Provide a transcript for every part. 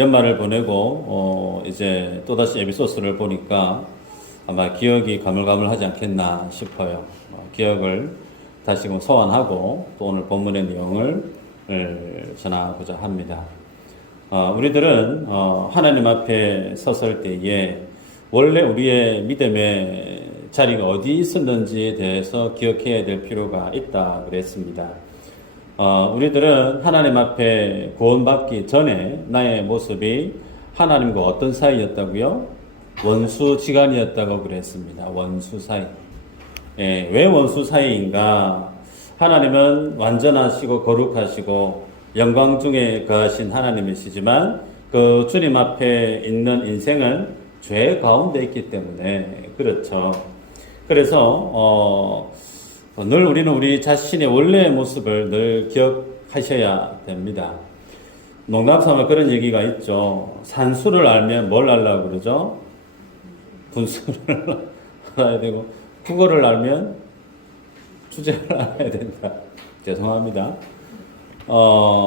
연말을 보내고 이제 또다시 에베소서를 보니까 아마 기억이 가물가물하지 않겠나 싶어요. 기억을 다시금 소환하고 또 오늘 본문의 내용을 전하고자 합니다. 우리들은 하나님 앞에 섰을 때에 원래 우리의 믿음의 자리가 어디 있었는지에 대해서 기억해야 될 필요가 있다 그랬습니다. 우리들은 하나님 앞에 구원받기 전에 나의 모습이 하나님과 어떤 사이였다고요? 원수지간이었다고 그랬습니다. 원수 사이. 왜 원수 사이인가? 하나님은 완전하시고 거룩하시고 영광 중에 거하신 하나님이시지만 그 주님 앞에 있는 인생은 죄 가운데 있기 때문에 그렇죠. 그래서 늘 우리는 우리 자신의 원래의 모습을 늘 기억하셔야 됩니다. 농담삼아 그런 얘기가 있죠. 산수를 알면 뭘 알라고 그러죠? 분수를 알아야 되고, 국어를 알면 주제를 알아야 된다. 죄송합니다.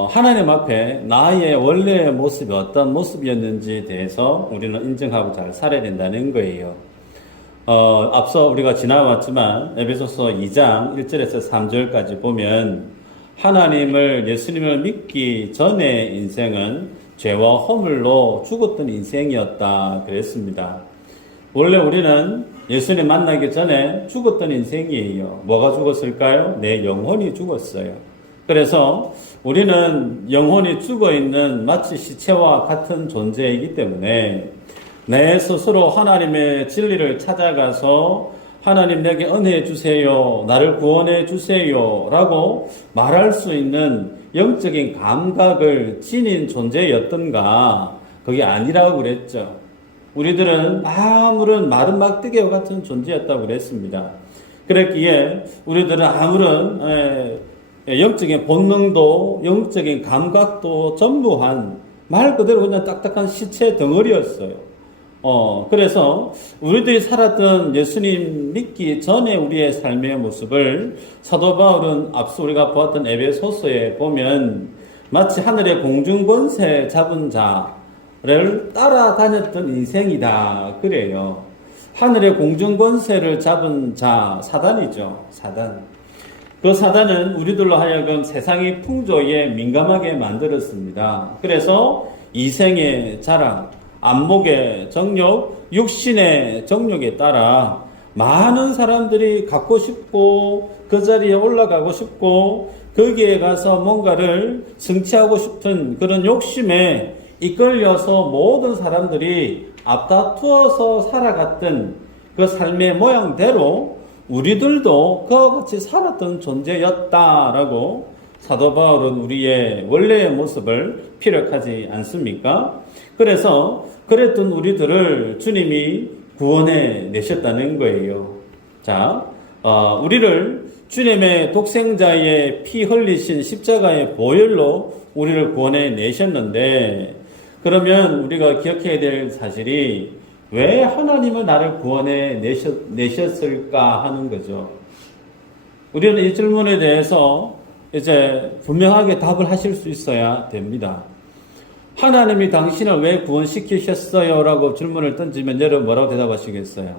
하나님 앞에 나의 원래의 모습이 어떤 모습이었는지에 대해서 우리는 인정하고 잘 살아야 된다는 거예요. 앞서 우리가 지나왔지만 에베소서 2장 1절에서 3절까지 보면 하나님을 예수님을 믿기 전의 인생은 죄와 허물로 죽었던 인생이었다 그랬습니다. 원래 우리는 예수님 만나기 전에 죽었던 인생이에요. 뭐가 죽었을까요? 내 영혼이 죽었어요. 그래서 우리는 영혼이 죽어있는 마치 시체와 같은 존재이기 때문에 내 스스로 하나님의 진리를 찾아가서 하나님 내게 은혜해 주세요. 나를 구원해 주세요. 라고 말할 수 있는 영적인 감각을 지닌 존재였던가? 그게 아니라고 그랬죠. 우리들은 아무런 마른 막대기와 같은 존재였다고 그랬습니다. 그랬기에 우리들은 아무런 영적인 본능도 영적인 감각도 전무한 말 그대로 그냥 딱딱한 시체 덩어리였어요. 그래서 우리들이 살았던 예수님 믿기 전에 우리의 삶의 모습을 사도 바울은 앞서 우리가 보았던 에베소서에 보면 마치 하늘의 공중권세 잡은 자를 따라다녔던 인생이다 그래요. 하늘의 공중권세를 잡은 자, 사단이죠. 사단. 그 사단은 우리들로 하여금 세상의 풍조에 민감하게 만들었습니다. 그래서 이생의 자랑, 안목의 정욕, 육신의 정욕에 따라 많은 사람들이 갖고 싶고 그 자리에 올라가고 싶고 거기에 가서 뭔가를 성취하고 싶은 그런 욕심에 이끌려서 모든 사람들이 앞다투어서 살아갔던 그 삶의 모양대로 우리들도 그와 같이 살았던 존재였다라고 사도 바울은 우리의 원래의 모습을 피력하지 않습니까? 그래서 그랬던 우리들을 주님이 구원해 내셨다는 거예요. 자, 우리를 주님의 독생자의 피 흘리신 십자가의 보혈로 우리를 구원해 내셨는데 그러면 우리가 기억해야 될 사실이 왜 하나님은 나를 구원해 내셨을까 하는 거죠. 우리는 이 질문에 대해서 이제 분명하게 답을 하실 수 있어야 됩니다. 하나님이 당신을 왜 구원시키셨어요? 라고 질문을 던지면 여러분 뭐라고 대답하시겠어요?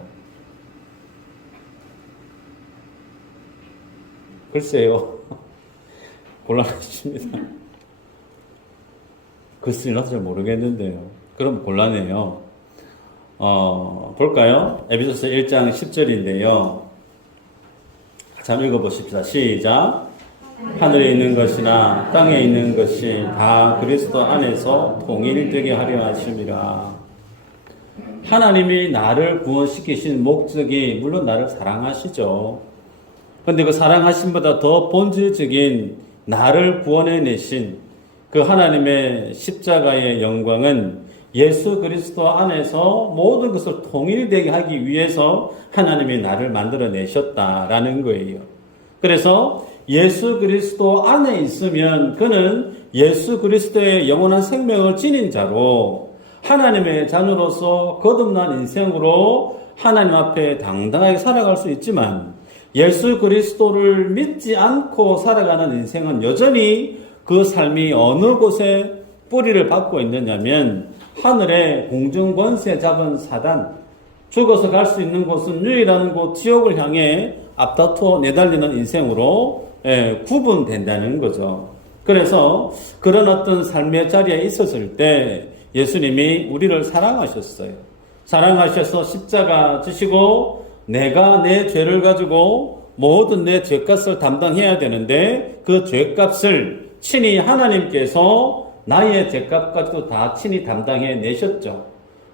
글쎄요. 곤란하십니다. 글쎄 나도 잘 모르겠는데요. 그럼 곤란해요. 볼까요? 에베소서 1장 10절인데요. 같이 한번 읽어보십시다. 시작. 하늘에 있는 것이나 땅에 있는 것이 다 그리스도 안에서 통일되게 하려 하심이라. 하나님이 나를 구원시키신 목적이 물론 나를 사랑하시죠. 그런데 그 사랑하심보다 더 본질적인 나를 구원해내신 그 하나님의 십자가의 영광은 예수 그리스도 안에서 모든 것을 통일되게 하기 위해서 하나님이 나를 만들어내셨다라는 거예요. 그래서 예수 그리스도 안에 있으면 그는 예수 그리스도의 영원한 생명을 지닌 자로 하나님의 자녀로서 거듭난 인생으로 하나님 앞에 당당하게 살아갈 수 있지만 예수 그리스도를 믿지 않고 살아가는 인생은 여전히 그 삶이 어느 곳에 뿌리를 받고 있느냐면 하늘의 공중 권세 잡은 사단, 죽어서 갈 수 있는 곳은 유일한 곳 지옥을 향해 앞다투어 내달리는 인생으로 구분된다는 거죠. 그래서 그런 어떤 삶의 자리에 있었을 때 예수님이 우리를 사랑하셨어요. 사랑하셔서 십자가 지시고 내가 내 죄를 가지고 모든 내 죄값을 담당해야 되는데 그 죄값을 친히 하나님께서 나의 죄값까지도 다 친히 담당해 내셨죠.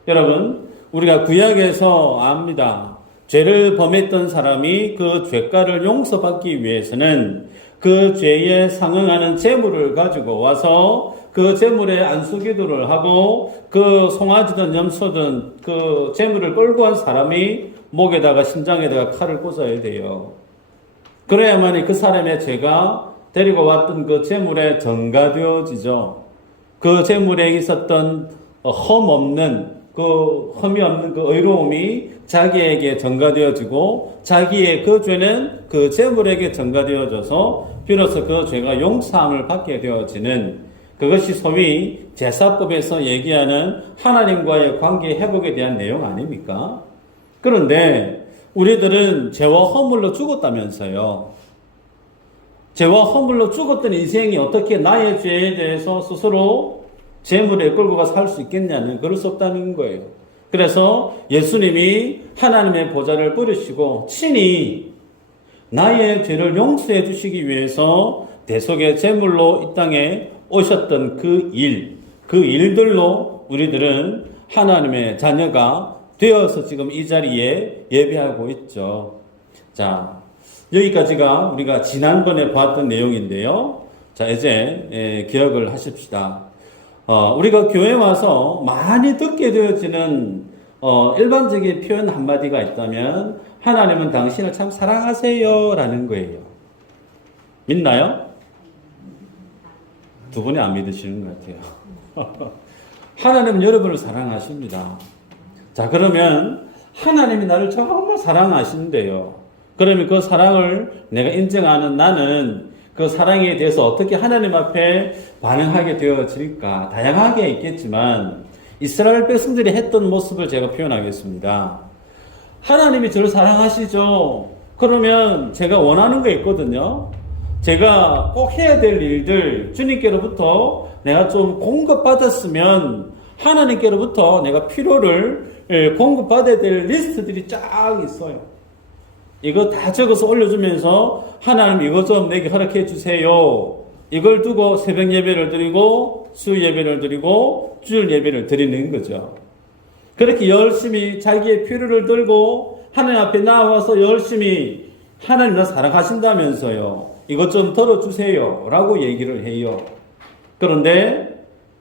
여러분, 우리가 구약에서 압니다. 죄를 범했던 사람이 그 죄가를 용서받기 위해서는 그 죄에 상응하는 제물을 가지고 와서 그 제물에 안수기도를 하고 그 송아지든 염소든 그 제물을 끌고 한 사람이 목에다가 심장에다가 칼을 꽂아야 돼요. 그래야만이 그 사람의 죄가 데리고 왔던 그 제물에 전가되어지죠. 그 제물에 있었던 흠이 없는 그 의로움이 자기에게 전가되어지고 자기의 그 죄는 그 제물에게 전가되어져서 비로소 그 죄가 용서함을 받게 되어지는 그것이 소위 제사법에서 얘기하는 하나님과의 관계 회복에 대한 내용 아닙니까? 그런데 우리들은 죄와 허물로 죽었다면서요. 죄와 허물로 죽었던 인생이 어떻게 나의 죄에 대해서 스스로 제물에 끌고 가서 살 수 있겠냐는 그럴 수 없다는 거예요. 그래서 예수님이 하나님의 보좌를 버리시고 친히 나의 죄를 용서해 주시기 위해서 대속의 제물로 이 땅에 오셨던 그 일들로 우리들은 하나님의 자녀가 되어서 지금 이 자리에 예배하고 있죠. 자, 여기까지가 우리가 지난번에 봤던 내용인데요. 자, 이제 기억을 하십시다. 우리가 교회 와서 많이 듣게 되어지는 일반적인 표현 한마디가 있다면 하나님은 당신을 참 사랑하세요 라는 거예요. 믿나요? 두 분이 안 믿으시는 것 같아요. 하나님은 여러분을 사랑하십니다. 자, 그러면 하나님이 나를 정말 사랑하신대요. 그러면 그 사랑을 내가 인정하는 나는 그 사랑에 대해서 어떻게 하나님 앞에 반응하게 되어질까? 다양하게 있겠지만 이스라엘 백성들이 했던 모습을 제가 표현하겠습니다. 하나님이 저를 사랑하시죠? 그러면 제가 원하는 게 있거든요. 제가 꼭 해야 될 일들 주님께로부터 내가 좀 공급받았으면 하나님께로부터 내가 필요를 공급받아야 될 리스트들이 쫙 있어요. 이거 다 적어서 올려주면서 하나님 이거 좀 내게 허락해 주세요. 이걸 두고 새벽 예배를 드리고 수 예배를 드리고 주일 예배를 드리는 거죠. 그렇게 열심히 자기의 필요를 들고 하나님 앞에 나와서 열심히 하나님 나 사랑하신다면서요. 이것 좀 들어주세요 라고 얘기를 해요. 그런데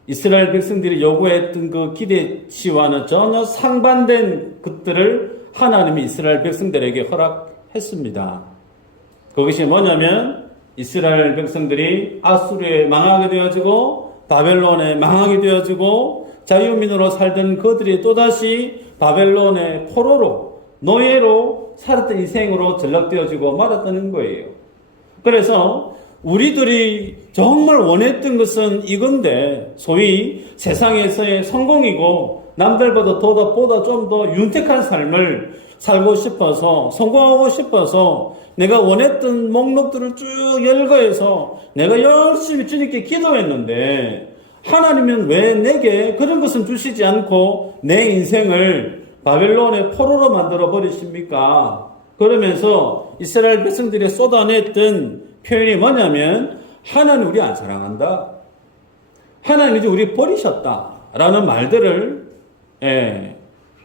이스라엘 백성들이 요구했던 그 기대치와는 전혀 상반된 것들을 하나님이 이스라엘 백성들에게 허락했습니다. 그것이 뭐냐면 이스라엘 백성들이 아수르에 망하게 되어지고 바벨론에 망하게 되어지고 자유민으로 살던 그들이 또다시 바벨론의 포로로 노예로 살았던 인생으로 전락되어지고 말았다는 거예요. 그래서 우리들이 정말 원했던 것은 이건데 소위 세상에서의 성공이고 남들보다 보다 좀 더 윤택한 삶을 살고 싶어서 성공하고 싶어서 내가 원했던 목록들을 쭉 열거해서 내가 열심히 주님께 기도했는데 하나님은 왜 내게 그런 것은 주시지 않고 내 인생을 바벨론의 포로로 만들어 버리십니까? 그러면서 이스라엘 백성들이 쏟아냈던 표현이 뭐냐면 하나님 우리 안 사랑한다. 하나님 이제 우리 버리셨다. 라는 말들을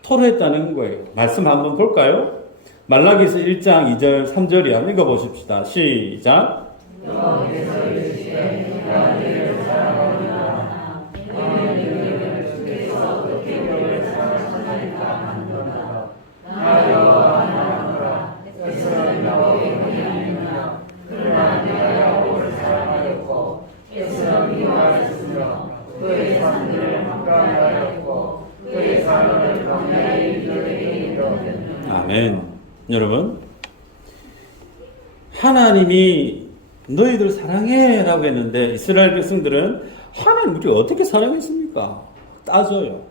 토로했다는 거예요. 말씀 한번 볼까요? 말라기서 1장 2절 3절이 한번 읽어보십시다. 시작. 여호와께서 이르시되 내가 너희를 사랑하노라. 너희는 주께서 어떻게 우리를 사랑하시나이까 하노라. 나 여호와 하나노라. 에스라엘 야곱의 형이 아니냐. 그러나 내가 야곱을 사랑하였고 에스라엘 미워하였으며 그의 산들을 함께하였고 그의 산을 광야에 이르게 이르렀느니라. 아멘. 여러분, 하나님이 너희들 사랑해 라고 했는데 이스라엘 백성들은 하나님 우리 어떻게 사랑했습니까? 따져요.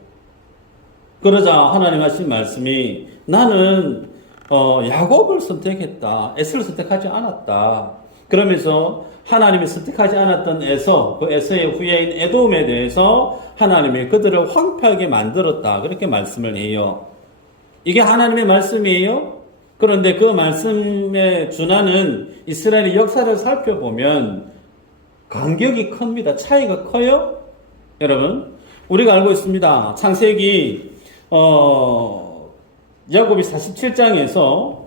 그러자 하나님 하신 말씀이 나는 야곱을 선택했다. 에서를 선택하지 않았다. 그러면서 하나님이 선택하지 않았던 에서, 그 에서의 후예인 에돔에 대해서 하나님이 그들을 황폐하게 만들었다. 그렇게 말씀을 해요. 이게 하나님의 말씀이에요. 그런데 그 말씀에 준하는 이스라엘의 역사를 살펴보면 간격이 큽니다. 차이가 커요. 여러분, 우리가 알고 있습니다. 창세기 야곱이 47장에서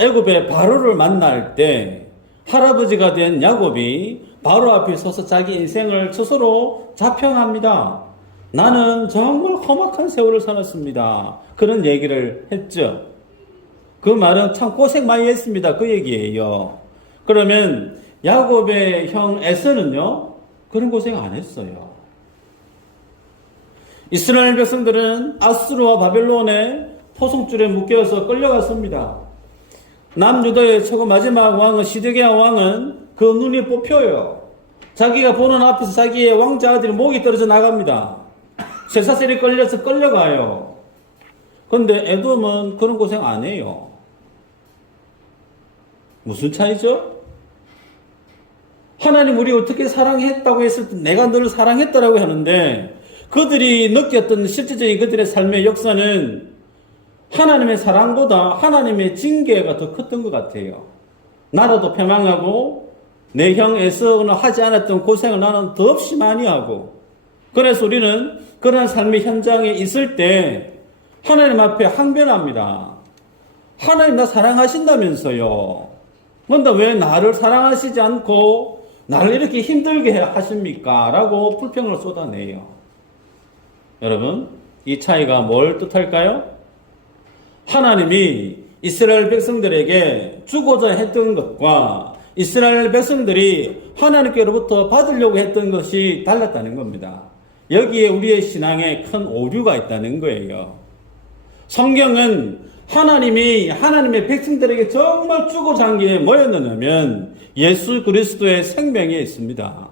애굽의 바로를 만날 때 할아버지가 된 야곱이 바로 앞에 서서 자기 인생을 스스로 자평합니다. 나는 정말 험악한 세월을 살았습니다. 그런 얘기를 했죠. 그 말은 참 고생 많이 했습니다. 그 얘기예요. 그러면 야곱의 형 에서는요, 그런 고생 안 했어요. 이스라엘 백성들은 아수르와 바벨론의 포성줄에 묶여서 끌려갔습니다. 남유다의 최고 마지막 왕은 시드기야 왕은 그 눈이 뽑혀요. 자기가 보는 앞에서 자기의 왕자 아들이 목이 떨어져 나갑니다. 쇠사슬이 끌려서 끌려가요. 그런데 에돔은 그런 고생 안 해요. 무슨 차이죠? 하나님 우리 어떻게 사랑했다고 했을 때 내가 너를 사랑했다라고 하는데 그들이 느꼈던 실질적인 그들의 삶의 역사는 하나님의 사랑보다 하나님의 징계가 더 컸던 것 같아요. 나라도 패망하고 내 형 에서는 하지 않았던 고생을 나는 더없이 많이 하고, 그래서 우리는 그런 삶의 현장에 있을 때 하나님 앞에 항변합니다. 하나님 나 사랑하신다면서요. 근데 왜 나를 사랑하시지 않고 나를 이렇게 힘들게 하십니까? 라고 불평을 쏟아내요. 여러분, 이 차이가 뭘 뜻할까요? 하나님이 이스라엘 백성들에게 주고자 했던 것과 이스라엘 백성들이 하나님께로부터 받으려고 했던 것이 달랐다는 겁니다. 여기에 우리의 신앙에 큰 오류가 있다는 거예요. 성경은 하나님이 하나님의 백성들에게 정말 주고자 한 게 뭐였느냐면 예수 그리스도의 생명에 있습니다.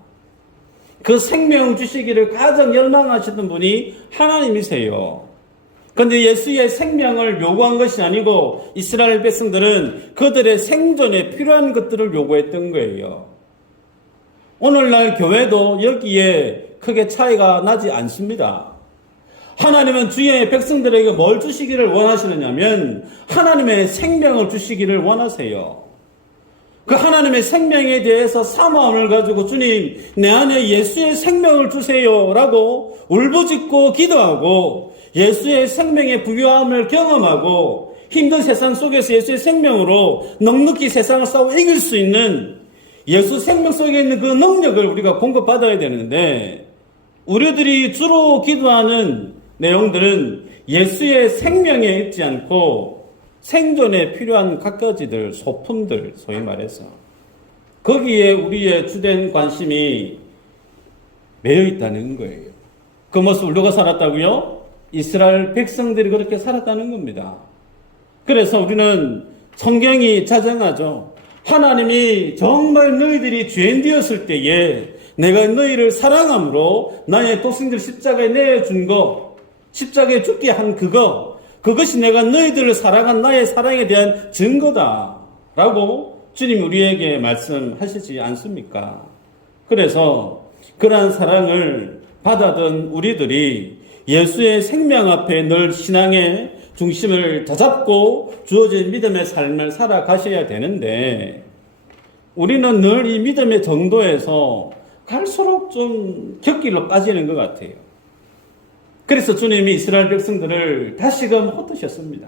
그 생명 주시기를 가장 열망하시던 분이 하나님이세요. 그런데 예수의 생명을 요구한 것이 아니고 이스라엘 백성들은 그들의 생존에 필요한 것들을 요구했던 거예요. 오늘날 교회도 여기에 크게 차이가 나지 않습니다. 하나님은 주의 백성들에게 뭘 주시기를 원하시느냐면 하나님의 생명을 주시기를 원하세요. 그 하나님의 생명에 대해서 사모함을 가지고 주님 내 안에 예수의 생명을 주세요 라고 울부짖고 기도하고 예수의 생명의 부유함을 경험하고 힘든 세상 속에서 예수의 생명으로 넉넉히 세상을 싸워 이길 수 있는 예수 생명 속에 있는 그 능력을 우리가 공급받아야 되는데, 우리들이 주로 기도하는 내용들은 예수의 생명에 있지 않고 생존에 필요한 갖가지들, 소품들, 소위 말해서 거기에 우리의 주된 관심이 매여 있다는 거예요. 그 모습을 누가 살았다고요? 이스라엘 백성들이 그렇게 살았다는 겁니다. 그래서 우리는 성경이 자정하죠. 하나님이 정말 너희들이 죄인 되었을 때에 내가 너희를 사랑함으로 나의 독생자를 십자가에 내준 것, 십자가에 죽게 한 그것이 내가 너희들을 사랑한 나의 사랑에 대한 증거다 라고 주님이 우리에게 말씀하시지 않습니까? 그래서 그러한 사랑을 받아든 우리들이 예수의 생명 앞에 늘 신앙의 중심을 다잡고 주어진 믿음의 삶을 살아가셔야 되는데, 우리는 늘 이 믿음의 정도에서 갈수록 좀 곁길로 빠지는 것 같아요. 그래서 주님이 이스라엘 백성들을 다시금 헛드셨습니다.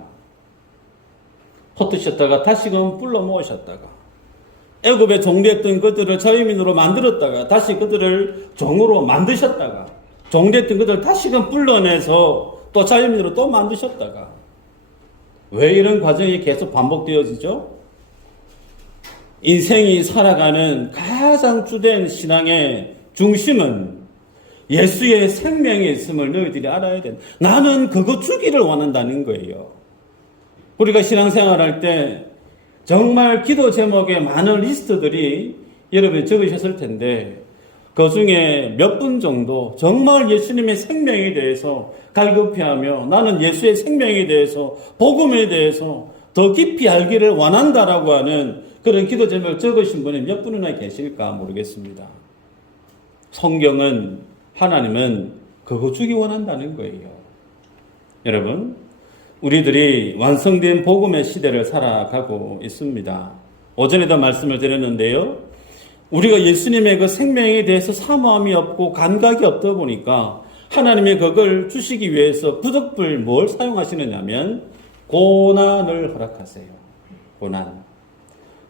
헛드셨다가 다시금 불러 모으셨다가 애굽에 종되었던 그들을 자유민으로 만들었다가 다시 그들을 종으로 만드셨다가 종되었던 그들을 다시금 불러내서 또 자유민으로 또 만드셨다가, 왜 이런 과정이 계속 반복되어지죠? 인생이 살아가는 가장 주된 신앙의 중심은 예수의 생명에 있음을 너희들이 알아야 된다. 나는 그거 주기를 원한다는 거예요. 우리가 신앙생활할 때 정말 기도 제목에 많은 리스트들이 여러분이 적으셨을 텐데 그 중에 몇 분 정도 정말 예수님의 생명에 대해서 갈급해하며 나는 예수의 생명에 대해서 복음에 대해서 더 깊이 알기를 원한다라고 하는 그런 기도 제목을 적으신 분이 몇 분이나 계실까 모르겠습니다. 성경은 하나님은 그거 주기 원한다는 거예요. 여러분, 우리들이 완성된 복음의 시대를 살아가고 있습니다. 오전에도 말씀을 드렸는데요. 우리가 예수님의 그 생명에 대해서 사모함이 없고 감각이 없다 보니까 하나님의 그걸 주시기 위해서 부득불 뭘 사용하시느냐면 고난을 허락하세요. 고난.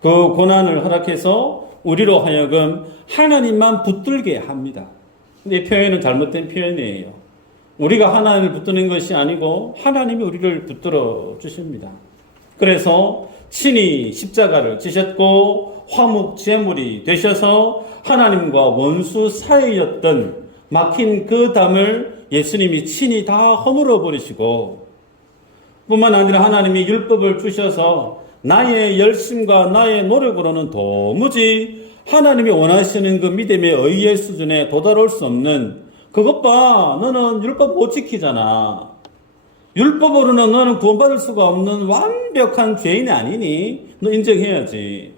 그 고난을 허락해서 우리로 하여금 하나님만 붙들게 합니다. 근데 이 표현은 잘못된 표현이에요. 우리가 하나님을 붙드는 것이 아니고 하나님이 우리를 붙들어 주십니다. 그래서 친히 십자가를 지셨고 화목 제물이 되셔서 하나님과 원수 사이였던 막힌 그 담을 예수님이 친히 다 허물어 버리시고 뿐만 아니라 하나님이 율법을 주셔서 나의 열심과 나의 노력으로는 도무지 하나님이 원하시는 그 믿음의 의의 수준에 도달할 수 없는 그것 봐, 너는 율법 못 지키잖아. 율법으로는 너는 구원받을 수가 없는 완벽한 죄인이 아니니 너 인정해야지.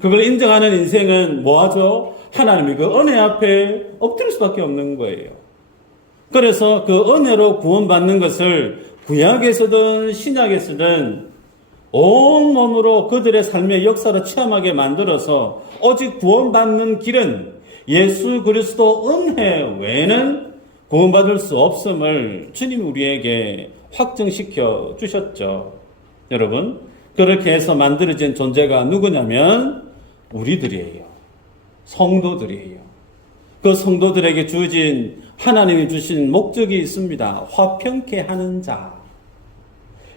그걸 인정하는 인생은 뭐하죠? 하나님이 그 은혜 앞에 엎드릴 수밖에 없는 거예요. 그래서 그 은혜로 구원받는 것을 구약에서든 신약에서든 온몸으로 그들의 삶의 역사로 체험하게 만들어서 오직 구원받는 길은 예수 그리스도 은혜 외에는 구원받을 수 없음을 주님 우리에게 확정시켜 주셨죠. 여러분, 그렇게 해서 만들어진 존재가 누구냐면 우리들이에요. 성도들이에요. 그 성도들에게 주어진 하나님이 주신 목적이 있습니다. 화평케 하는 자.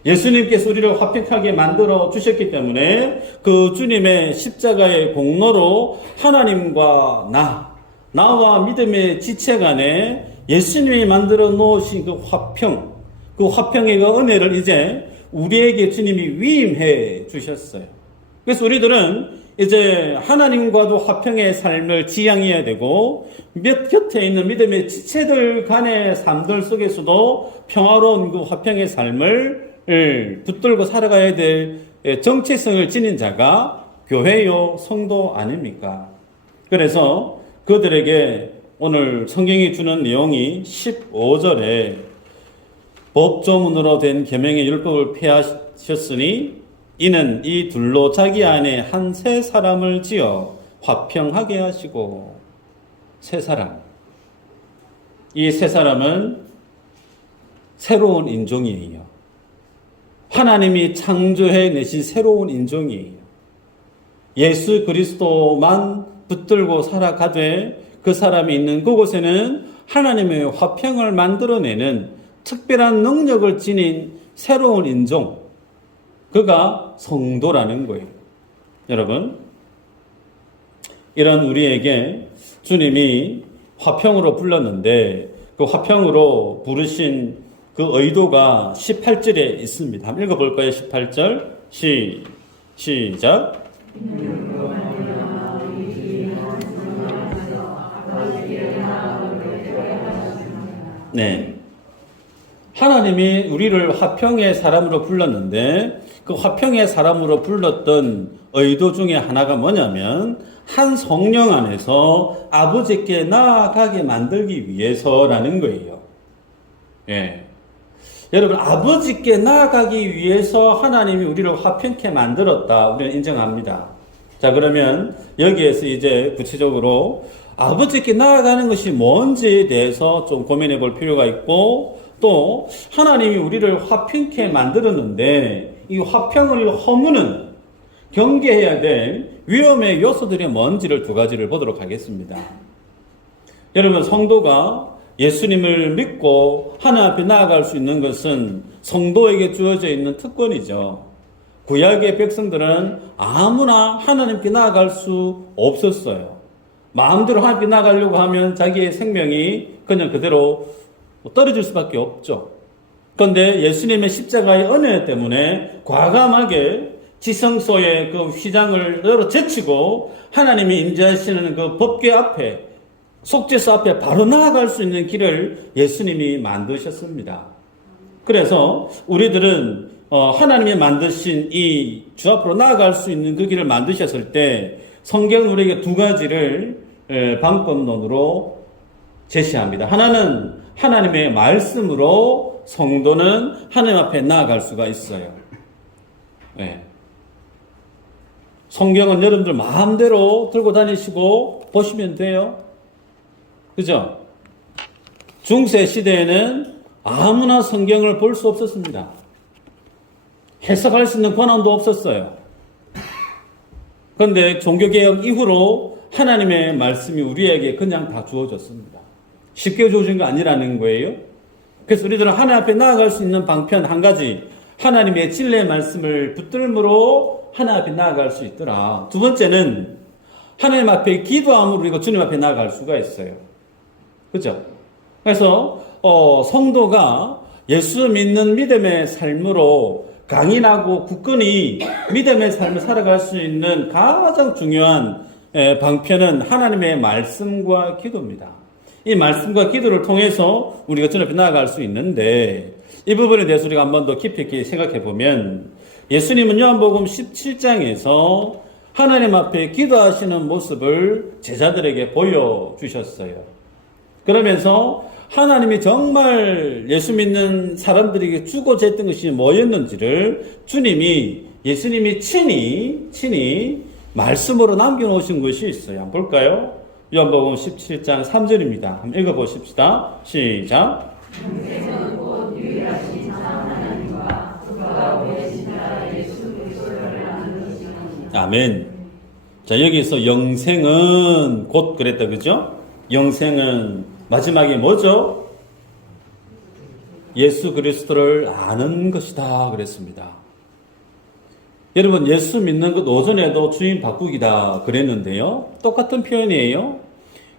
예수님께서 우리를 화평하게 만들어 주셨기 때문에 그 주님의 십자가의 공로로 하나님과 나와 믿음의 지체 간에 예수님이 만들어 놓으신 그 화평, 그 화평의 그 은혜를 이제 우리에게 주님이 위임해 주셨어요. 그래서 우리들은 이제 하나님과도 화평의 삶을 지향해야 되고 몇 곁에 있는 믿음의 지체들 간의 삶들 속에서도 평화로운 그 화평의 삶을 붙들고 살아가야 될 정체성을 지닌 자가 교회요, 성도 아닙니까? 그래서 그들에게 오늘 성경이 주는 내용이 15절에 법조문으로 된 계명의 율법을 폐하셨으니 이는 이 둘로 자기 안에 한 새 사람을 지어 화평하게 하시고. 새 사람. 이 새 사람은 새로운 인종이에요. 하나님이 창조해 내신 새로운 인종이에요. 예수 그리스도만 붙들고 살아가되 그 사람이 있는 그곳에는 하나님의 화평을 만들어내는 특별한 능력을 지닌 새로운 인종, 그가 성도라는 거예요. 여러분, 이런 우리에게 주님이 화평으로 불렀는데 그 화평으로 부르신 그 의도가 18절에 있습니다. 한번 읽어볼까요? 18절 시작. 네. 하나님이 우리를 화평의 사람으로 불렀는데 그 화평의 사람으로 불렀던 의도 중에 하나가 뭐냐면 한 성령 안에서 아버지께 나아가게 만들기 위해서라는 거예요. 예. 여러분, 아버지께 나아가기 위해서 하나님이 우리를 화평케 만들었다. 우리는 인정합니다. 자, 그러면 여기에서 이제 구체적으로 아버지께 나아가는 것이 뭔지에 대해서 좀 고민해 볼 필요가 있고, 또 하나님이 우리를 화평케 만들었는데 이 화평을 허무는 경계해야 될 위험의 요소들이 뭔지를 두 가지를 보도록 하겠습니다. 여러분, 성도가 예수님을 믿고 하나님 앞에 나아갈 수 있는 것은 성도에게 주어져 있는 특권이죠. 구약의 백성들은 아무나 하나님께 나아갈 수 없었어요. 마음대로 하나님께 나아가려고 하면 자기의 생명이 그냥 그대로 떨어질 수밖에 없죠. 그런데 예수님의 십자가의 은혜 때문에 과감하게 지성소의 그 휘장을 열어 제치고 하나님이 임재하시는 그 법궤 앞에 속죄소 앞에 바로 나아갈 수 있는 길을 예수님이 만드셨습니다. 그래서 우리들은 하나님이 만드신 이 주 앞으로 나아갈 수 있는 그 길을 만드셨을 때 성경은 우리에게 두 가지를 방법론으로 제시합니다. 하나는 하나님의 말씀으로 성도는 하나님 앞에 나아갈 수가 있어요. 네. 성경은 여러분들 마음대로 들고 다니시고 보시면 돼요. 그죠? 중세 시대에는 아무나 성경을 볼 수 없었습니다. 해석할 수 있는 권한도 없었어요. 그런데 종교개혁 이후로 하나님의 말씀이 우리에게 그냥 다 주어졌습니다. 쉽게 주어진 거 아니라는 거예요. 그래서 우리들은 하나님 앞에 나아갈 수 있는 방편 한 가지, 하나님의 진리의 말씀을 붙들므로 하나님 앞에 나아갈 수 있더라. 두 번째는 하나님 앞에 기도함으로 우리가 주님 앞에 나아갈 수가 있어요. 그죠? 그래서 성도가 예수 믿는 믿음의 삶으로 강인하고 굳건히 믿음의 삶을 살아갈 수 있는 가장 중요한 방편은 하나님의 말씀과 기도입니다. 이 말씀과 기도를 통해서 우리가 주님 앞에 나아갈 수 있는데 이 부분에 대해서 우리가 한 번 더 깊이 있게 생각해 보면 예수님은 요한복음 17장에서 하나님 앞에 기도하시는 모습을 제자들에게 보여주셨어요. 그러면서 하나님이 정말 예수 믿는 사람들에게 주고 쟀던 것이 뭐였는지를 예수님이 친히 말씀으로 남겨놓으신 것이 있어요. 한번 볼까요? 요한복음 17장 3절입니다. 한번 읽어보십시다. 시작. 영생은 곧 유일하신 참 하나님과 그가 보내시나 예수 그리스도를 아는 것이니라. 아멘. 자, 여기서 영생은 곧 그랬다, 그죠? 영생은 마지막에 뭐죠? 예수 그리스도를 아는 것이다 그랬습니다. 여러분, 예수 믿는 것 오전에도 주인 바꾸기다 그랬는데요. 똑같은 표현이에요.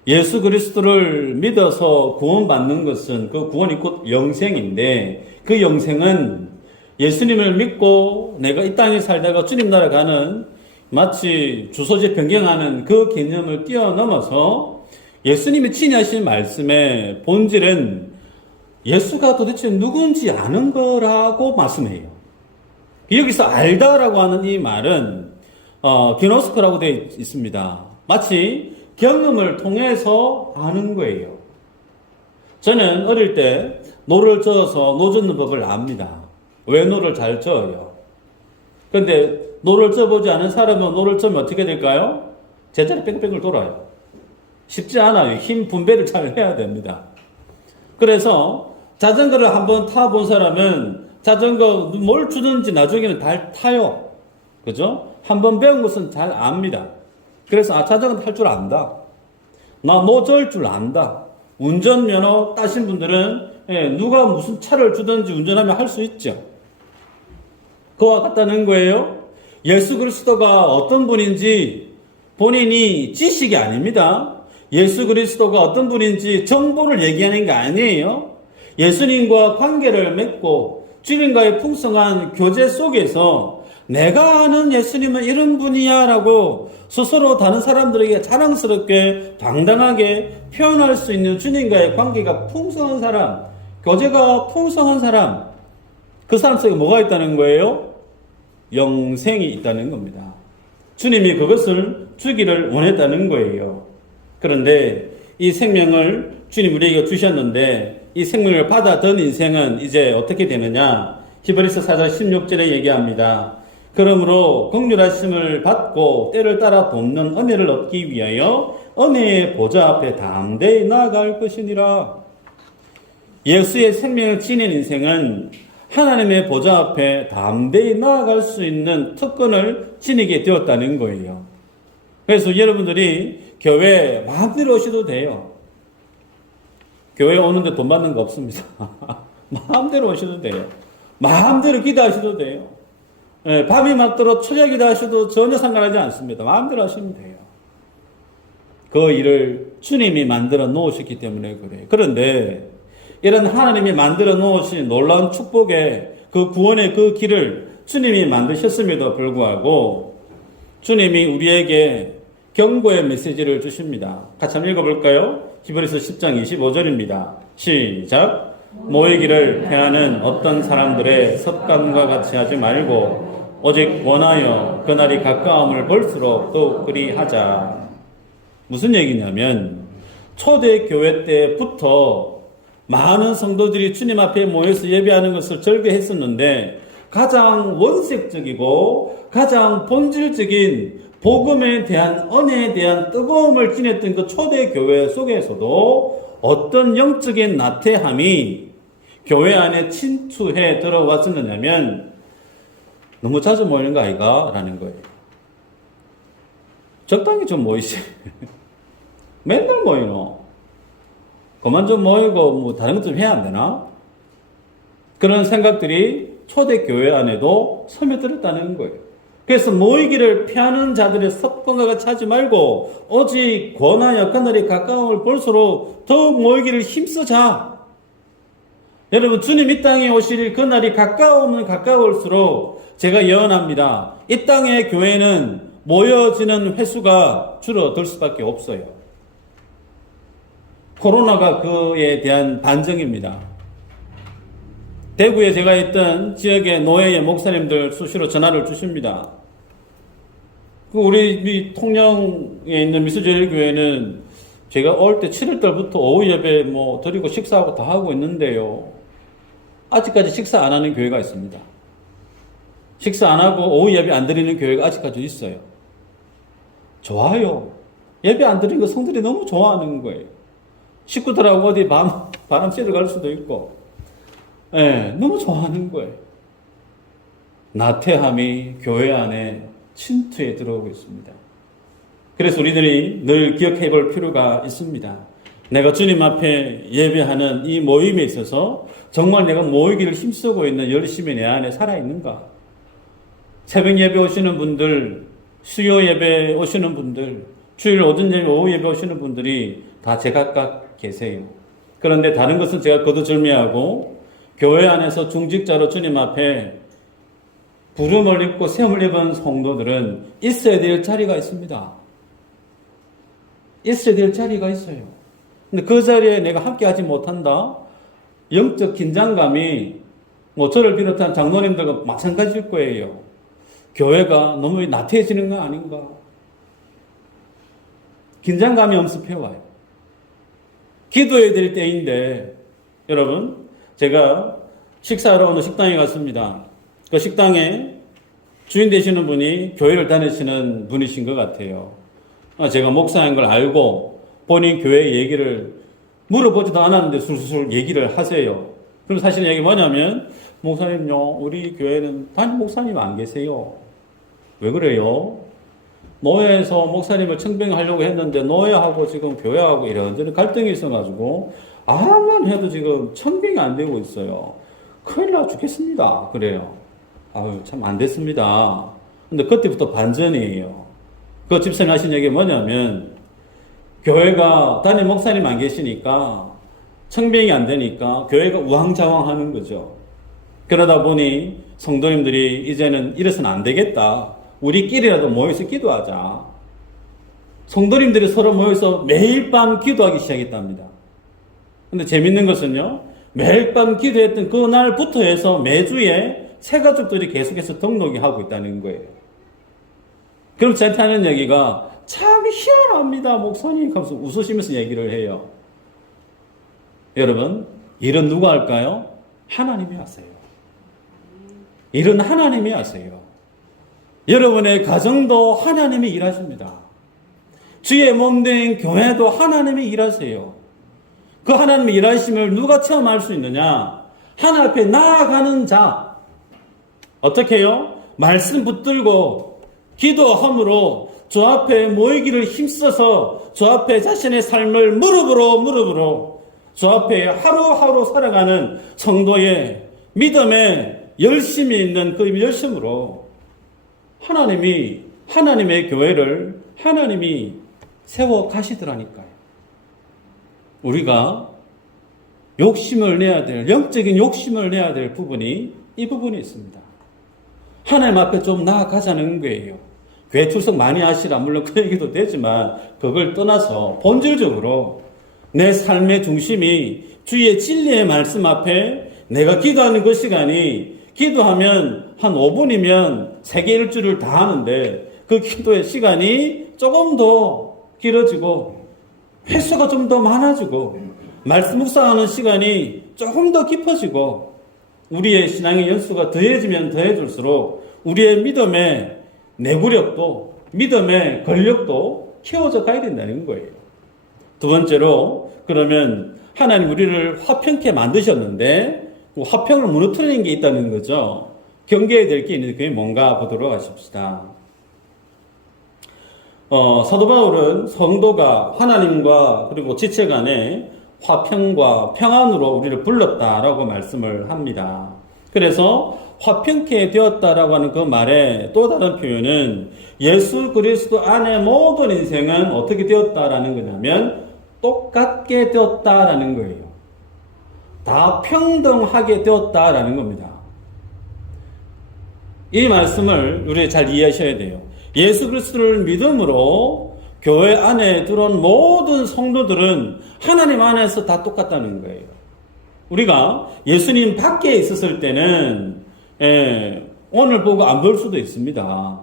예수 그리스도를 믿어서 구원받는 것은 그 구원이 곧 영생인데 그 영생은 예수님을 믿고 내가 이 땅에 살다가 주님 나라 가는 마치 주소지 변경하는 그 개념을 뛰어넘어서 예수님이 친히 하신 말씀의 본질은 예수가 도대체 누군지 아는 거라고 말씀해요. 여기서 알다라고 하는 이 말은 기노스코라고 되어 있습니다. 마치 경험을 통해서 아는 거예요. 저는 어릴 때 노를 저어서 노 젓는 법을 압니다. 왜 노를 잘 저어요? 그런데 노를 저어보지 않은 사람은 노를 저으면 어떻게 될까요? 제자리 뺑뺑을 돌아요. 쉽지 않아요. 힘 분배를 잘 해야 됩니다. 그래서 자전거를 한번 타본 사람은 자전거 뭘 주든지 나중에는 다 타요. 그죠? 한번 배운 것은 잘 압니다. 그래서 자전거 탈 줄 안다. 나 노절 줄 안다. 운전면허 따신 분들은 누가 무슨 차를 주든지 운전하면 할 수 있죠. 그와 같다는 거예요. 예수 그리스도가 어떤 분인지 본인이 지식이 아닙니다. 예수 그리스도가 어떤 분인지 정보를 얘기하는 게 아니에요. 예수님과 관계를 맺고 주님과의 풍성한 교제 속에서 내가 아는 예수님은 이런 분이야 라고 스스로 다른 사람들에게 자랑스럽게 당당하게 표현할 수 있는 주님과의 관계가 풍성한 사람, 교제가 풍성한 사람, 그 사람 속에 뭐가 있다는 거예요? 영생이 있다는 겁니다. 주님이 그것을 주기를 원했다는 거예요. 그런데 이 생명을 주님 우리에게 주셨는데 이 생명을 받아든 인생은 이제 어떻게 되느냐? 히브리서 4장 16절에 얘기합니다. 그러므로 긍휼하심을 받고 때를 따라 돕는 은혜를 얻기 위하여 은혜의 보좌 앞에 담대히 나아갈 것이니라. 예수의 생명을 지닌 인생은 하나님의 보좌 앞에 담대히 나아갈 수 있는 특권을 지니게 되었다는 거예요. 그래서 여러분들이 교회 마음대로 오셔도 돼요. 교회 오는데 돈 받는 거 없습니다. 마음대로 오셔도 돼요. 마음대로 기도하셔도 돼요. 밤이 맞도록 초녁 기도하셔도 전혀 상관하지 않습니다. 마음대로 하시면 돼요. 그 일을 주님이 만들어 놓으셨기 때문에 그래요. 그런데 이런 하나님이 만들어 놓으신 놀라운 축복의 그 구원의 그 길을 주님이 만드셨음에도 불구하고 주님이 우리에게 경고의 메시지를 주십니다. 같이 한번 읽어볼까요? 히브리서 10장 25절입니다. 시작. 모이기를 패하는 어떤 사람들의 습관과 같이 하지 말고 오직 원하여 그날이 가까움을 볼수록 또 그리하자. 무슨 얘기냐면 초대교회 때부터 많은 성도들이 주님 앞에 모여서 예배하는 것을 즐겨했었는데 가장 원색적이고 가장 본질적인 복음에 대한 은혜에 대한 뜨거움을 지녔던 그 초대교회 속에서도 어떤 영적인 나태함이 교회 안에 침투해 들어왔었느냐면 너무 자주 모이는 거 아이가? 라는 거예요. 적당히 좀 모이시. 맨날 모이노. 그만 좀 모이고 뭐 다른 것 좀 해야 안 되나? 그런 생각들이 초대교회 안에도 스며들었다는 거예요. 그래서 모이기를 피하는 자들의 습관과 같이 하지 말고 오직 권하여 그날이 가까움을 볼수록 더욱 모이기를 힘쓰자. 여러분 주님 이 땅에 오실 그날이 가까우면 가까울수록 제가 예언합니다. 이 땅의 교회는 모여지는 횟수가 줄어들 수밖에 없어요. 코로나가 그에 대한 반증입니다. 대구에 제가 있던 지역의 노예의 목사님들 수시로 전화를 주십니다. 우리 통영에 있는 미수제일교회는 제가 올 때 7월달부터 오후 예배 드리고 식사하고 다 하고 있는데요. 아직까지 식사 안 하는 교회가 있습니다. 식사 안 하고 오후 예배 안 드리는 교회가 아직까지 있어요. 좋아요. 예배 안 드리는 거 성들이 너무 좋아하는 거예요. 식구들하고 어디 바람 쐬러 갈 수도 있고, 너무 좋아하는 거예요. 나태함이 교회 안에 침투해 들어오고 있습니다. 그래서 우리들이 늘 기억해 볼 필요가 있습니다. 내가 주님 앞에 예배하는 이 모임에 있어서 정말 내가 모이기를 힘쓰고 있는 열심히 내 안에 살아있는가? 새벽 예배 오시는 분들, 수요 예배 오시는 분들, 주일 오전 예배, 오후 예배 오시는 분들이 다 제각각 계세요. 그런데 다른 것은 제가 거두절미하고 교회 안에서 중직자로 주님 앞에 부름을 입고 세움을 입은 성도들은 있어야 될 자리가 있습니다. 있어야 될 자리가 있어요. 근데 그 자리에 내가 함께 하지 못한다? 영적 긴장감이 저를 비롯한 장로님들과 마찬가지일 거예요. 교회가 너무 나태해지는 건 아닌가? 긴장감이 엄습해와요. 기도해야 될 때인데, 여러분, 제가 식사하러 오는 식당에 갔습니다. 그 식당에 주인 되시는 분이 교회를 다니시는 분이신 것 같아요. 제가 목사인 걸 알고 본인 교회 얘기를 물어보지도 않았는데 술술 얘기를 하세요. 그럼 사실 얘기 뭐냐면, 목사님요, 우리 교회는 담임 목사님 안 계세요. 왜 그래요? 노예에서 목사님을 청빙하려고 했는데 노예하고 지금 교회하고 이런저런 갈등이 있어가지고 아무만 해도 지금 청빙이 안 되고 있어요. 큰일 나 죽겠습니다. 그래요. 아유, 참 안 됐습니다. 근데 그때부터 반전이에요. 그 집사님 하신 얘기 뭐냐면, 교회가 담임 목사님 안 계시니까 청빙이 안 되니까 교회가 우왕좌왕 하는 거죠. 그러다 보니 성도님들이 이제는 이래서는 안 되겠다. 우리끼리라도 모여서 기도하자. 성도님들이 서로 모여서 매일 밤 기도하기 시작했답니다. 근데 재밌는 것은요, 매일 밤 기도했던 그날부터 해서 매주에 새 가족들이 계속해서 등록이 하고 있다는 거예요. 그럼 저한테 하는 얘기가 참 희한합니다, 목사님. 하면서 웃으시면서 얘기를 해요. 여러분, 일은 누가 할까요? 하나님이 하세요. 일은 하나님이 하세요. 여러분의 가정도 하나님이 일하십니다. 주의 몸된 교회도 하나님이 일하세요. 그 하나님의 일하심을 누가 체험할 수 있느냐? 하나님 앞에 나아가는 자. 어떻게 해요? 말씀 붙들고 기도함으로 주 앞에 모이기를 힘써서 주 앞에 자신의 삶을 무릎으로 주 앞에 하루하루 살아가는 성도의 믿음에 열심이 있는 그 열심으로 하나님이 하나님의 교회를 하나님이 세워 가시더라니까요. 우리가 욕심을 내야 될, 영적인 욕심을 내야 될 부분이 이 부분이 있습니다. 하나님 앞에 좀 나아가자는 거예요. 교회 출석 많이 하시라, 물론 그 얘기도 되지만 그걸 떠나서 본질적으로 내 삶의 중심이 주의 진리의 말씀 앞에 내가 기도하는 그 시간이 기도하면 한 5분이면 세계 일주를 다 하는데 그 기도의 시간이 조금 더 길어지고 횟수가 좀 더 많아지고 말씀 묵상하는 시간이 조금 더 깊어지고 우리의 신앙의 연수가 더해지면 더해질수록 우리의 믿음의 내구력도 믿음의 권력도 키워져 가야 된다는 거예요. 두 번째로 그러면 하나님 우리를 화평케 만드셨는데 그 화평을 무너뜨리는 게 있다는 거죠. 경계해야 될 게 있는데 그게 뭔가 보도록 하십시다. 사도 바울은 성도가 하나님과 그리고 지체 간에 화평과 평안으로 우리를 불렀다라고 말씀을 합니다. 그래서 화평케 되었다라고 하는 그 말의 또 다른 표현은 예수 그리스도 안에 모든 인생은 어떻게 되었다라는 거냐면 똑같게 되었다라는 거예요. 다 평등하게 되었다라는 겁니다. 이 말씀을 우리 잘 이해하셔야 돼요. 예수 그리스도를 믿음으로 교회 안에 들어온 모든 성도들은 하나님 안에서 다 똑같다는 거예요. 우리가 예수님 밖에 있었을 때는 오늘 보고 안 볼 수도 있습니다.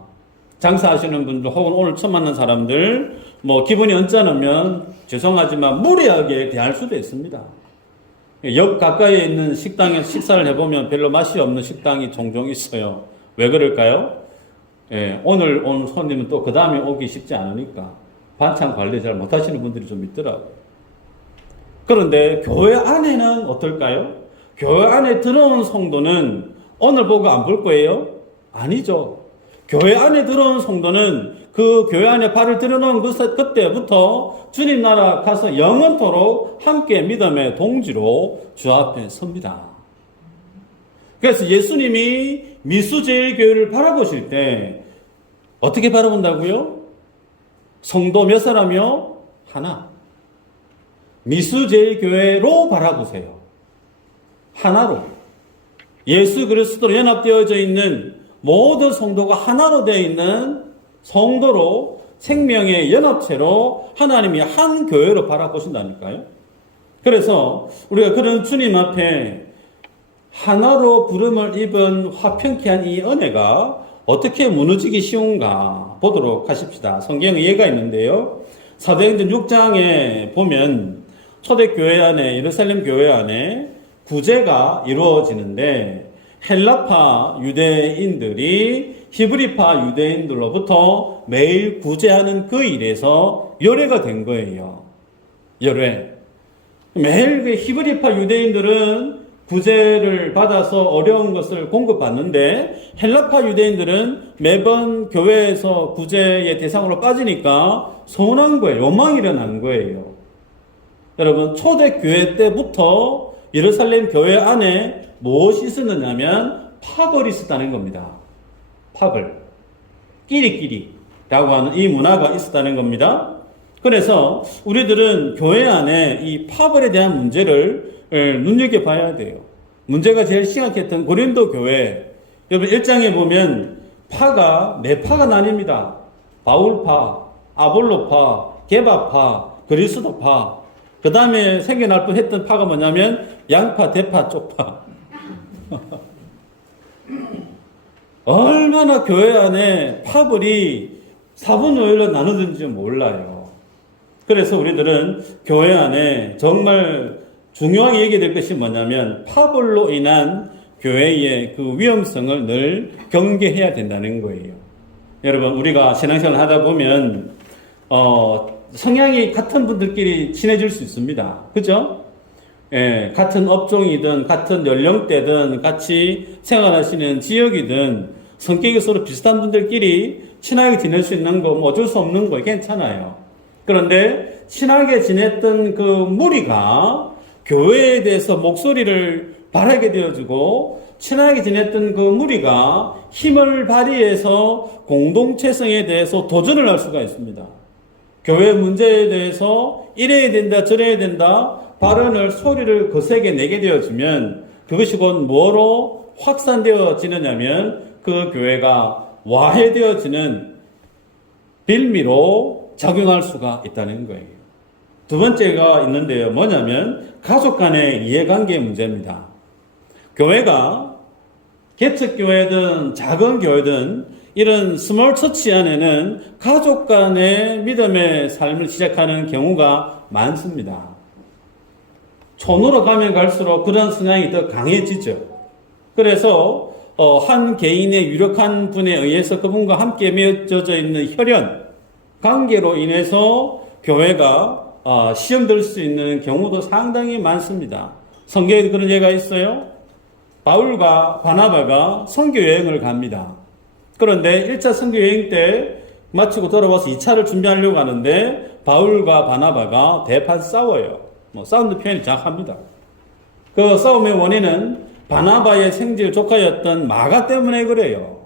장사하시는 분들 혹은 오늘 처음 만난 사람들 기분이 언짢으면 죄송하지만 무례하게 대할 수도 있습니다. 역 가까이에 있는 식당에 식사를 해보면 별로 맛이 없는 식당이 종종 있어요. 왜 그럴까요? 오늘 온 손님은 또 그 다음에 오기 쉽지 않으니까 반찬 관리 잘 못하시는 분들이 좀 있더라고요. 그런데 교회 안에는 어떨까요? 교회 안에 들어온 성도는 오늘 보고 안 볼 거예요? 아니죠. 교회 안에 들어온 성도는 그 교회 안에 발을 들여놓은 그때부터 주님 나라 가서 영원토록 함께 믿음의 동지로 주 앞에 섭니다. 그래서 예수님이 미수제일교회를 바라보실 때 어떻게 바라본다고요? 성도 몇 사람이요? 하나. 미수제일교회로 바라보세요. 하나로. 예수 그리스도로 연합되어져 있는 모든 성도가 하나로 되어 있는 성도로 생명의 연합체로 하나님이 한 교회로 바라보신다니까요. 그래서 우리가 그런 주님 앞에 하나로 부름을 입은 화평케 한 이 은혜가 어떻게 무너지기 쉬운가 보도록 하십시다. 성경에 예가 있는데요. 사도행전 6장에 보면 초대교회 안에 예루살렘 교회 안에 구제가 이루어지는데 헬라파 유대인들이 히브리파 유대인들로부터 매일 구제하는 그 일에서 열애가 된 거예요. 열애. 매일 그 히브리파 유대인들은 구제를 받아서 어려운 것을 공급받는데 헬라파 유대인들은 매번 교회에서 구제의 대상으로 빠지니까 서운한 거예요. 욕망이 일어난 거예요. 여러분, 초대교회 때부터 예루살렘 교회 안에 무엇이 있었느냐면 파벌이 있었다는 겁니다. 파벌. 끼리끼리라고 하는 이 문화가 있었다는 겁니다. 그래서 우리들은 교회 안에 이 파벌에 대한 문제를 눈여겨봐야 돼요. 문제가 제일 심각했던 고린도 교회. 여러분 1장에 보면 파가 네 파가 나뉩니다. 바울파, 아볼로파, 게바파, 그리스도파. 그 다음에 생겨날 뻔했던 파가 뭐냐면 양파, 대파, 쪽파. 얼마나 교회 안에 파벌이 4분의 1로 나누든지 몰라요. 그래서 우리들은 교회 안에 정말 중요하게 얘기될 것이 뭐냐면 파벌로 인한 교회의 그 위험성을 늘 경계해야 된다는 거예요. 여러분, 우리가 신앙생활을 하다 보면 성향이 같은 분들끼리 친해질 수 있습니다. 그죠? 같은 업종이든 같은 연령대든 같이 생활하시는 지역이든 성격이 서로 비슷한 분들끼리 친하게 지낼 수 있는 거 어쩔 수 없는 거 괜찮아요. 그런데 친하게 지냈던 그 무리가 교회에 대해서 목소리를 발하게 되어지고 친하게 지냈던 그 무리가 힘을 발휘해서 공동체성에 대해서 도전을 할 수가 있습니다. 교회 문제에 대해서 이래야 된다 저래야 된다 발언을 소리를 거세게 내게 되어지면 그것이 곧 뭐로 확산되어지느냐면 그 교회가 와해되어지는 빌미로 작용할 수가 있다는 거예요. 두 번째가 있는데요. 뭐냐면 가족 간의 이해관계 문제입니다. 교회가 개척교회든 작은 교회든 이런 스몰 처치 안에는 가족 간의 믿음의 삶을 시작하는 경우가 많습니다. 촌으로 가면 갈수록 그런 성향이 더 강해지죠. 그래서 한 개인의 유력한 분에 의해서 그분과 함께 맺어져 있는 혈연, 관계로 인해서 교회가 시험될 수 있는 경우도 상당히 많습니다. 성경에 그런 예가 있어요. 바울과 바나바가 선교여행을 갑니다. 그런데 1차 선교여행 때 마치고 돌아와서 2차를 준비하려고 하는데 바울과 바나바가 대판 싸워요. 싸우는 표현이 정확합니다. 그 싸움의 원인은 바나바의 생질 조카였던 마가 때문에 그래요.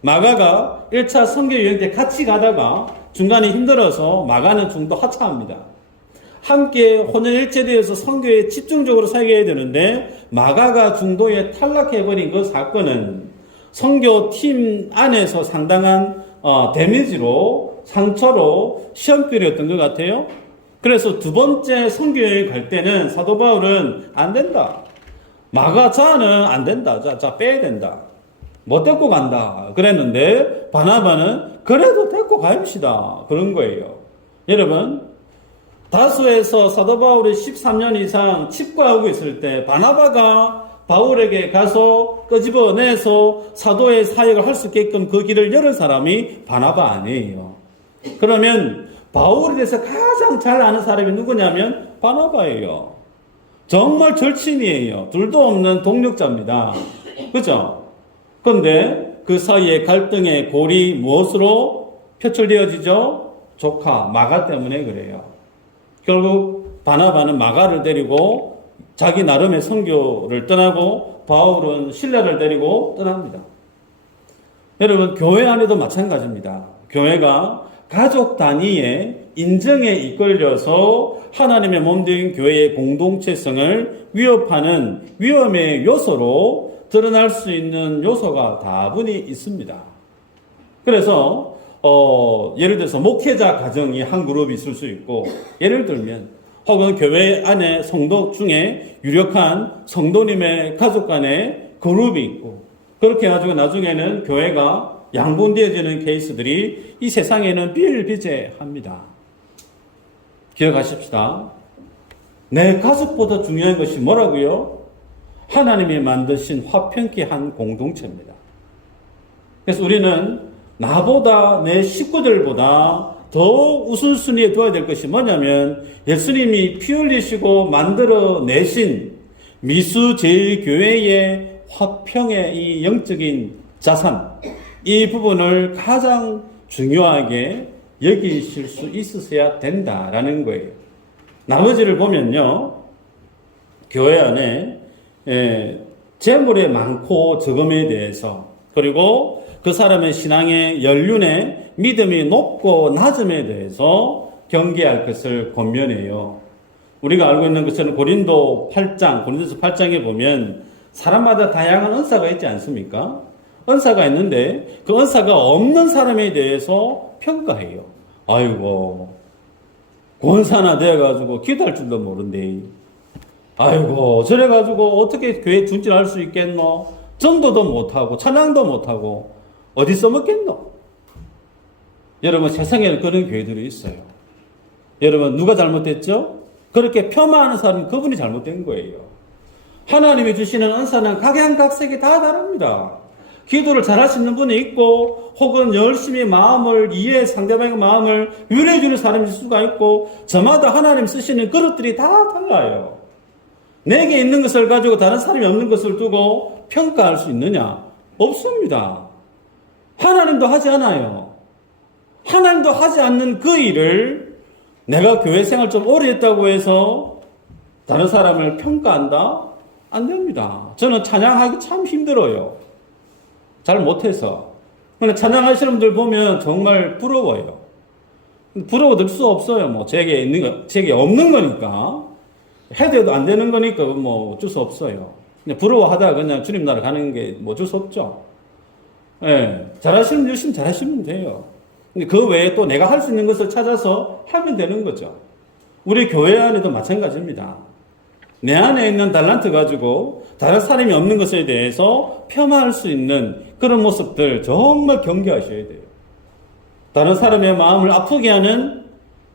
마가가 1차 선교여행 때 같이 가다가 중간에 힘들어서 마가는 중도 하차합니다. 함께 혼연일체되어서 선교에 집중적으로 사역해야 되는데 마가가 중도에 탈락해버린 그 사건은 선교팀 안에서 상당한 데미지로 상처로 시험거리였던 것 같아요. 그래서 두 번째 선교여행 갈 때는 사도 바울은 안 된다. 마가 자는 안 된다. 자 빼야 된다. 못 데리고 간다. 그랬는데 바나바는 그래도 데리고 갑시다. 그런 거예요. 여러분, 다소에서 사도 바울이 13년 이상 칩과하고 있을 때 바나바가 바울에게 가서 끄집어내서 사도의 사역을 할 수 있게끔 그 길을 열은 사람이 바나바 아니에요. 그러면 바울에 대해서 가장 잘 아는 사람이 누구냐면 바나바예요. 정말 절친이에요. 둘도 없는 동력자입니다. 그죠? 그런데 그 사이에 갈등의 골이 무엇으로 표출되어지죠? 조카 마가 때문에 그래요. 결국 바나바는 마가를 데리고 자기 나름의 선교를 떠나고 바울은 실라를 데리고 떠납니다. 여러분, 교회 안에도 마찬가지입니다. 교회가 가족 단위의 인정에 이끌려서 하나님의 몸된 교회의 공동체성을 위협하는 위험의 요소로 드러날 수 있는 요소가 다분히 있습니다. 그래서 예를 들어서 목회자 가정이 한 그룹이 있을 수 있고, 예를 들면 혹은 교회 안에 성도 중에 유력한 성도님의 가족 간의 그룹이 있고, 그렇게 해가지고 나중에는 교회가 양분되어지는 케이스들이 이 세상에는 비일비재합니다. 기억하십시다. 내 가족보다 중요한 것이 뭐라고요? 하나님이 만드신 화평케 한 공동체입니다. 그래서 우리는 나보다 내 식구들보다 더 우선순위에 둬야 될 것이 뭐냐면 예수님이 피 흘리시고 만들어내신 미수제일교회의 화평의 이 영적인 자산, 이 부분을 가장 중요하게 여기실 수 있으셔야 된다라는 거예요. 나머지를 보면요, 교회 안에 재물의 많고 적음에 대해서, 그리고 그 사람의 신앙의 연륜의 믿음이 높고 낮음에 대해서 경계할 것을 권면해요. 우리가 알고 있는 것처럼 고린도서 8장에 보면 사람마다 다양한 은사가 있지 않습니까? 은사가 있는데 그 은사가 없는 사람에 대해서 평가해요. 아이고, 권사나 되어가지고 기도할 줄도 모른대. 아이고, 저래가지고 어떻게 교회 준질할 수 있겠노? 전도도 못하고 찬양도 못하고 어디 써먹겠노? 여러분, 세상에는 그런 교회들이 있어요. 여러분, 누가 잘못됐죠? 그렇게 폄하하는 사람은 그분이 잘못된 거예요. 하나님이 주시는 은사는 각양각색이 다 다릅니다. 기도를 잘할 수 있는 분이 있고, 혹은 열심히 마음을 이해, 상대방의 마음을 위로해주는 사람이 있을 수가 있고, 저마다 하나님 쓰시는 그릇들이 다 달라요. 내게 있는 것을 가지고 다른 사람이 없는 것을 두고 평가할 수 있느냐? 없습니다. 하나님도 하지 않아요. 하나님도 하지 않는 그 일을 내가 교회 생활 좀 오래 했다고 해서 다른 사람을 평가한다? 안 됩니다. 저는 찬양하기 참 힘들어요. 잘 못해서. 근데 찬양하시는 분들 보면 정말 부러워요. 부러워들 수 없어요. 뭐, 제게 있는 거, 제게 없는 거니까. 해도 안 되는 거니까 뭐 어쩔 수 없어요. 그냥 부러워하다가 그냥 주님 나라 가는 게 뭐 어쩔 수 없죠. 예. 잘하시면 열심히 잘하시면 돼요. 근데 그 외에 또 내가 할 수 있는 것을 찾아서 하면 되는 거죠. 우리 교회 안에도 마찬가지입니다. 내 안에 있는 달란트 가지고 다른 사람이 없는 것에 대해서 폄하할 수 있는 그런 모습들 정말 경계하셔야 돼요. 다른 사람의 마음을 아프게 하는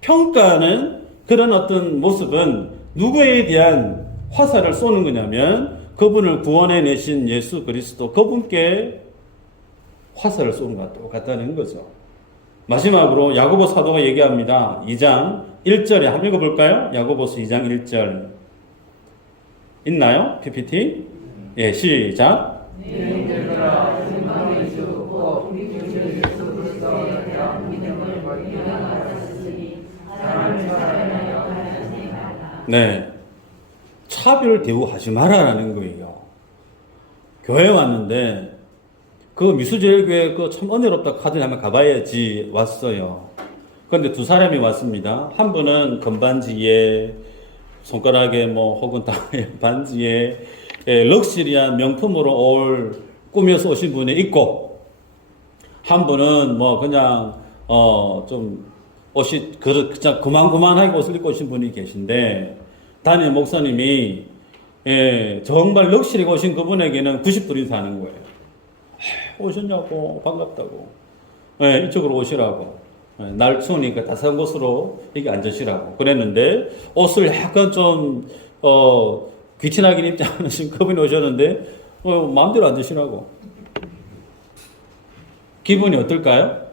평가하는 그런 어떤 모습은 누구에 대한 화살을 쏘는 거냐면 그분을 구원해 내신 예수 그리스도 그분께 화살을 쏘는 것과 똑같다는 거죠. 마지막으로 야고보 사도가 얘기합니다. 2장 1절에 한번 읽어볼까요? 야고보서 2장 1절 있나요? PPT? 예, 시작. 네, 차별 대우하지 마라라는 거예요. 교회 왔는데 그 미수제일교회 그 참 은혜롭다 카드에 한번 가봐야지 왔어요. 그런데 두 사람이 왔습니다. 한 분은 금반지에 손가락에 뭐 혹은 다리에 반지에 럭셔리한 명품으로 올 꾸며서 오신 분이 있고, 한 분은 뭐 그냥 좀 옷이 그냥 그만하게 옷을 입고 오신 분이 계신데, 담임 목사님이 정말 럭셔리가 오신 그분에게는 90불이 사는 거예요. 오셨냐고 반갑다고, 이쪽으로 오시라고, 날 추우니까 따스한 곳으로 여기 앉으시라고 그랬는데, 옷을 약간 좀 귀티나게 입지 않으신 그분이 오셨는데 마음대로 앉으시라고. 기분이 어떨까요?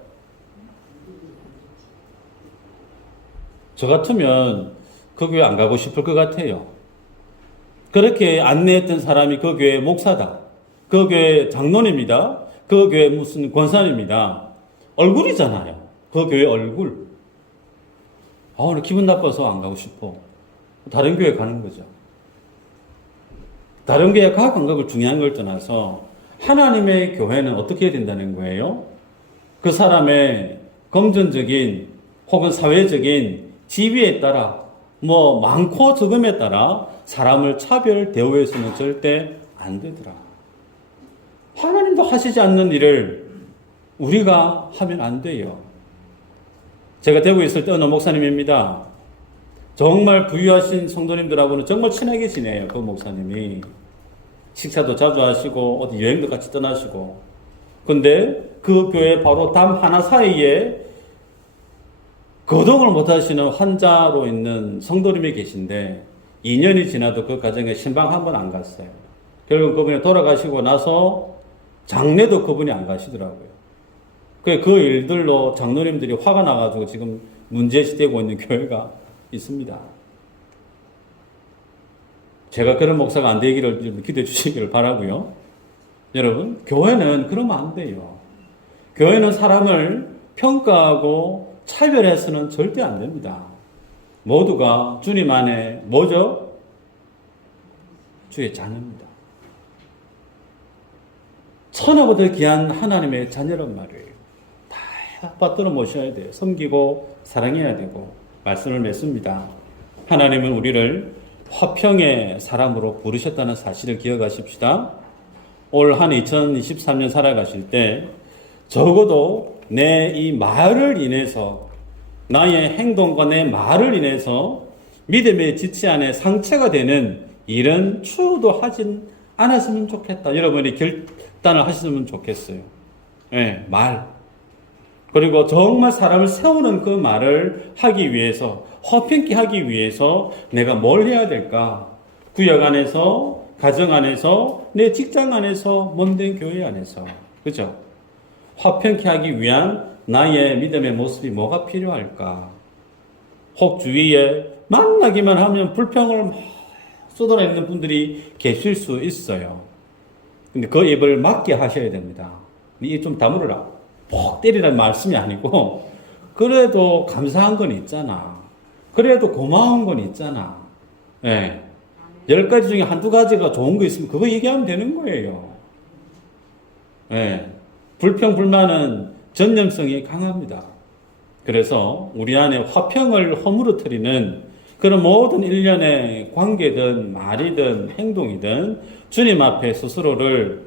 저 같으면 그 교회 안 가고 싶을 것 같아요. 그렇게 안내했던 사람이 그 교회 목사다, 그 교회 장로입니다, 그 교회 무슨 권사입니다. 얼굴이잖아요. 그 교회 얼굴. 오늘 기분 나빠서 안 가고 싶어. 다른 교회 가는 거죠. 다른 교회 가 안 가고 중요한 걸 떠나서 하나님의 교회는 어떻게 해야 된다는 거예요? 그 사람의 금전적인 혹은 사회적인 지위에 따라 뭐 많고 적음에 따라 사람을 차별 대우해서는 절대 안 되더라. 하나님도 하시지 않는 일을 우리가 하면 안 돼요. 제가 대구에 있을 때 어느 목사님입니다. 정말 부유하신 성도님들하고는 정말 친하게 지내요. 그 목사님이 식사도 자주 하시고 어디 여행도 같이 떠나시고. 근데 그 교회 바로 담 하나 사이에 거동을 못하시는 환자로 있는 성도님이 계신데 2년이 지나도 그 가정에 신방 한 번 안 갔어요. 결국 그분이 돌아가시고 나서 장례도 그분이 안 가시더라고요. 그 일들로 장로님들이 화가 나가지고 지금 문제시되고 있는 교회가 있습니다. 제가 그런 목사가 안 되기를 기도해 주시기를 바라고요. 여러분, 교회는 그러면 안 돼요. 교회는 사람을 평가하고 차별해서는 절대 안 됩니다. 모두가 주님 안에 뭐죠? 주의 자녀입니다. 천하보다 귀한 하나님의 자녀란 말이에요. 다 받들어 모셔야 돼요. 섬기고 사랑해야 되고 말씀을 맺습니다. 하나님은 우리를 화평의 사람으로 부르셨다는 사실을 기억하십시다. 올 한 2023년 살아가실 때 적어도 내 이 말을 인해서, 나의 행동과 내 말을 인해서 믿음의 지체 안에 상처가 되는 일은 추후도 하진 않았으면 좋겠다. 여러분이 결단을 하셨으면 좋겠어요. 말. 그리고 정말 사람을 세우는 그 말을 하기 위해서, 화평케 하기 위해서 내가 뭘 해야 될까? 구역 안에서, 가정 안에서, 내 직장 안에서, 먼데 교회 안에서. 그죠? 화평케 하기 위한 나의 믿음의 모습이 뭐가 필요할까? 혹 주위에 만나기만 하면 불평을 막 쏟아내는 분들이 계실 수 있어요. 근데 그 입을 막게 하셔야 됩니다. 입 좀 다물어라. 폭 때리라는 말씀이 아니고, 그래도 감사한 건 있잖아. 그래도 고마운 건 있잖아. 10가지 중에 한두 가지가 좋은 거 있으면 그거 얘기하면 되는 거예요. 불평, 불만은 전념성이 강합니다. 그래서 우리 안에 화평을 허물어뜨리는 그런 모든 일련의 관계든 말이든 행동이든 주님 앞에 스스로를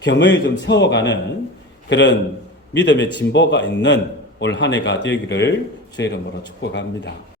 겸허히 좀 세워가는 그런 믿음의 진보가 있는 올 한 해가 되기를 주의 이름으로 축복합니다.